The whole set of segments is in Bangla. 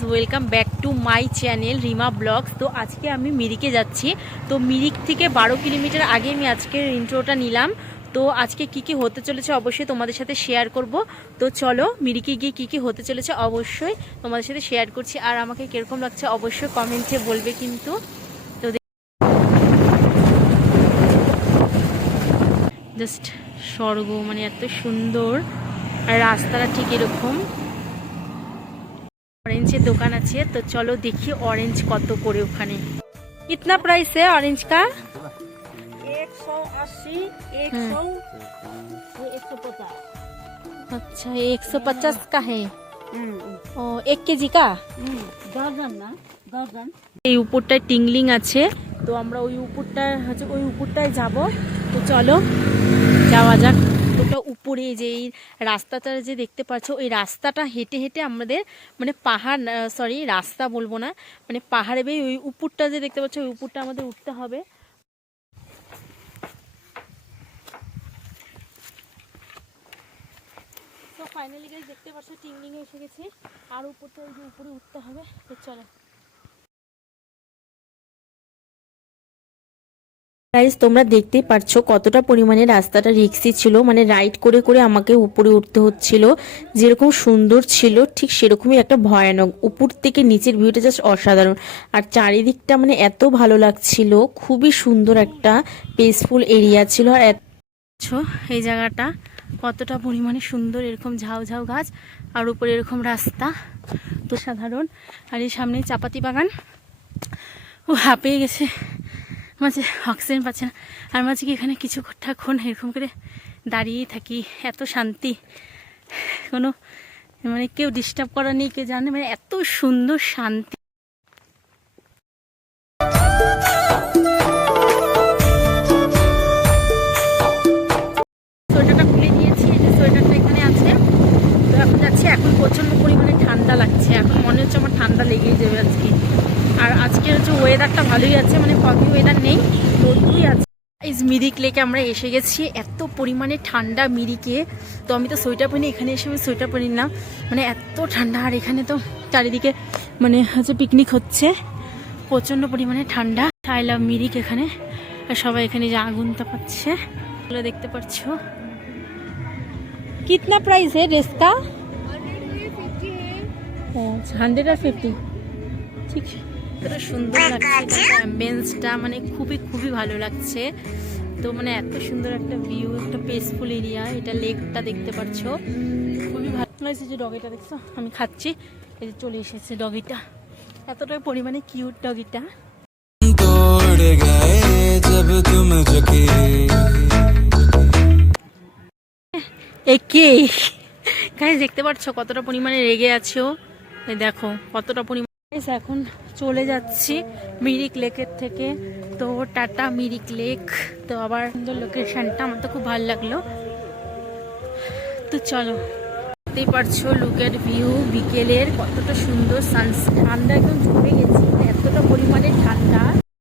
Guys, welcome back to my channel Rima blogs. তো আজকে আমি মিরিকে যাচ্ছি। তো মিরিক থেকে 12 কিলোমিটার আগে আমি আজকের ইন্ট্রোটা নিলাম। তো আজকে কি কি হতে চলেছে অবশ্যই তোমাদের সাথে শেয়ার করব। তো চলো মিরিকে গিয়ে কি কি হতে চলেছে অবশ্যই তোমাদের সাথে শেয়ার করছি। আর আমাকে কিরকম লাগছে অবশ্যই কমেন্টে বলবে কিন্তু। তো জাস্ট স্বর্গ, মানে এত সুন্দর। আর রাস্তাটা ঠিক এরকম। ऑरेंज दुकान আছে, तो चलो देखिए ऑरेंज কত করে ওখানে। कितना प्राइस है ऑरेंज का? 180, 100, 150। अच्छा, 150 का है। ও 1 কেজি का দর্জন না, দর্জন। এই উপরটায় টিংলিং আছে, তো আমরা ওই উপরটায় যাব। তো চলো যাওয়া যাক। ওটা উপরে যে এই রাস্তাটা যে দেখতে পাচ্ছ, ওই রাস্তাটা হেঁটে হেঁটে আমাদের মানে পাহাড়, সরি রাস্তা বলবো না, মানে পাহাড়ে বেয়ে ওই উপরটা যে দেখতে পাচ্ছ ওই উপরটা আমাদের উঠতে হবে। তো ফাইনালি গাইস দেখতে পাচ্ছ টিংলিংয়ে এসে গেছি। আর উপরটা ওই যে উপরে উঠতে হবে। তো চলো গাইস, তোমরা দেখতেই পাচ্ছ কতটা পরিমাণে রাস্তাটা রিক্সি ছিল, মানে রাইড করে করে আমাকে উপরে উঠতে হচ্ছিল। যেরকম সুন্দর ছিল ঠিক সেরকমই একটা ভয়ানক। উপর থেকে নিচের ভিউটা জাস্ট অসাধারণ। আর চারিদিকটা মানে এত ভালো লাগছিল, খুবই সুন্দর একটা পিসফুল এরিয়া ছিল। আর এই জায়গাটা কতটা পরিমাণে সুন্দর, এরকম ঝাউ ঝাউ গাছ আর উপরে এরকম রাস্তা, তো সাধারণ। আর এই সামনে চাপাতি বাগান। ও হাঁপিয়ে গেছে, মাঝে অক্সিজেন পাচ্ছে না। আর মাঝে কি এখানে কিছুক্ষণ এরকম করে দাঁড়িয়েই থাকি, এত শান্তি। কোনো মানে কেউ ডিস্টার্ব করা নেই, কেউ জানে, মানে এত সুন্দর শান্তি। সোয়েটারটা খুলে নিয়েছি, এই যে সোয়েটারটা এখানে আছে। তো এখন যাচ্ছি। এখন প্রচণ্ড পরিমাণে ঠান্ডা লাগছে, এখন মনে হচ্ছে আমার ঠান্ডা লেগেই যাবে আজকে। আর আজকের হচ্ছে ওয়েদারটা ভালোই আছে, মানে ফগি ওয়েদার নেই, রোদ্রুই আছে। মিরিক লেকে আমরা এসে গেছি। এত পরিমাণে ঠান্ডা মিরিকে, তো আমি তো সোয়েটার পরি, এখানে এসে আমি সোয়েটার পরি না, মানে এত ঠান্ডা। আর এখানে তো চারিদিকে মানে হচ্ছে পিকনিক হচ্ছে, প্রচণ্ড পরিমাণে ঠান্ডা। আই লাভ মিরিক এখানে। আর সবাই এখানে যে আগুন তাপাচ্ছে এগুলো দেখতে পাচ্ছ। কিতনা প্রাইস है ड्रेस का? 150। ঠিক এতটা সুন্দর লাগছে, অ্যাম্বিয়েন্সটা মানে খুবই খুবই ভালো লাগছে। তো মানে এত সুন্দর একটা ভিউ, একটা পিসফুল এরিয়া। এটা লেকটা দেখতে পাচ্ছ, খুবই ভালো লাগছে। যে ডগিটা দেখছো আমি খাচ্ছি, এই যে চলে এসেছে ডগিটা, এতটা পরিমাণে কিউট ডগিটা। একে গাইস দেখতে পাচ্ছ কতটা পরিমাণে রেগে আছো, দেখো কতটা পরিমাণে। এখন চলে যাচ্ছি মিরিক লেকের থেকে। তো টাটা মিরিক লেক। তো আবার সুন্দর লোকেশনটা, আমার তো খুব ভালো লাগলো। তো চলো, দেখতেই পারছো লুকের ভিউ বিকেলের, কতটা সুন্দর। ঠান্ডা একদম জমে গেছে, এতটা পরিমাণে ঠান্ডা।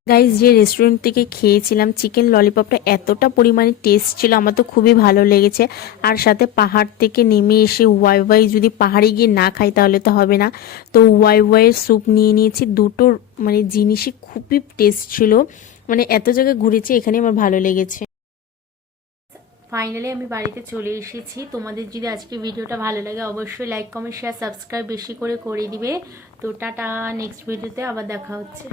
গাইজ, যে রেস্টুরেন্ট থেকে খেয়েছিলাম চিকেন ললিপপটা এতটা পরিমাণে টেস্ট ছিল, আমার তো খুবই ভালো লেগেছে। আর সাথে পাহাড় থেকে নেমে এসে ওয়াই যদি পাহাড়ে গিয়ে না খাই তাহলে তো হবে না। তো ওয়াইয়ের স্যুপ নিয়ে নিয়েছি। দুটো মানে জিনিসই খুবই টেস্ট ছিল, মানে এত জায়গায় ঘুরেছি, এখানে আমার ভালো লেগেছে। ফাইনালি আমি বাড়িতে চলে এসেছি। তোমাদের যদি আজকে ভিডিওটা ভালো লাগে অবশ্যই লাইক কমেন্ট শেয়ার সাবস্ক্রাইব বেশি করে দিবে। তো টাটা, নেক্সট ভিডিওতে আবার দেখা হচ্ছে।